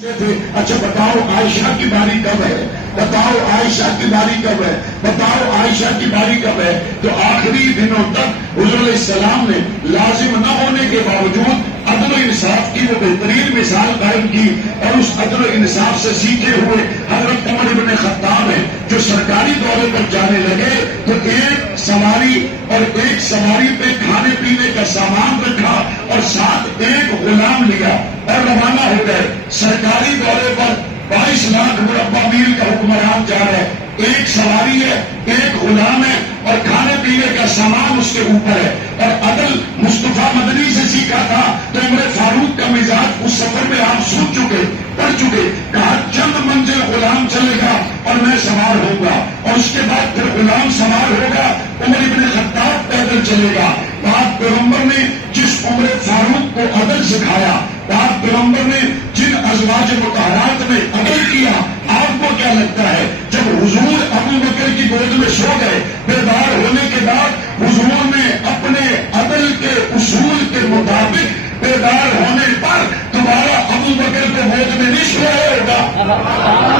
تھے اچھا بتاؤ عائشہ کی باری کب ہے، بتاؤ عائشہ کی باری کب ہے، بتاؤ عائشہ کی باری کب ہے؟ تو آخری دنوں تک حضور علیہ السلام نے لازم نہ ہونے کے باوجود عدل و انصاف کی وہ بہترین مثال قائم کی، اور اس عدل و انصاف سے سیکھے ہوئے حضرت عمر بن خطاب ہیں جو سرکاری دورے پر جانے لگے تو ایک سواری پہ کھانے پینے کا سامان رکھا اور ساتھ ایک غلام لیا اور روانہ ہو گئے۔ سرکاری دورے پر 22 لاکھ مربع میل کا حکمران جا رہا ہے، ایک سواری ہے، ایک غلام ہے اور کھانے پینے کا سامان اس کے اوپر ہے، اور عدل مصطفیٰ مدنی سے سیکھا تھا۔ تو عمر فاروق کا مزاج اس سفر میں آپ پڑھ چکے، کہا چند منزل غلام چلے گا اور میں سوار ہوں گا، اور اس کے بعد پھر غلام سوار ہوگا، عمر بن خطاب پیدل چلے گا۔ پاک پیغمبر نے جس عمر فاروق کو عدل سکھایا، پاک پیغمبر نے جن ازواج مطہرات میں عدل کیا، آپ کو کیا لگتا ہے جب حضور ابو بکر کی گود میں سو گئے بیدار ہونے کے بعد حضور نے اپنے عدل کے اصول کے مطابق بیدار ہونے پر دوبارہ ابو بکر کو گود میں نہیں سویا ہوگا؟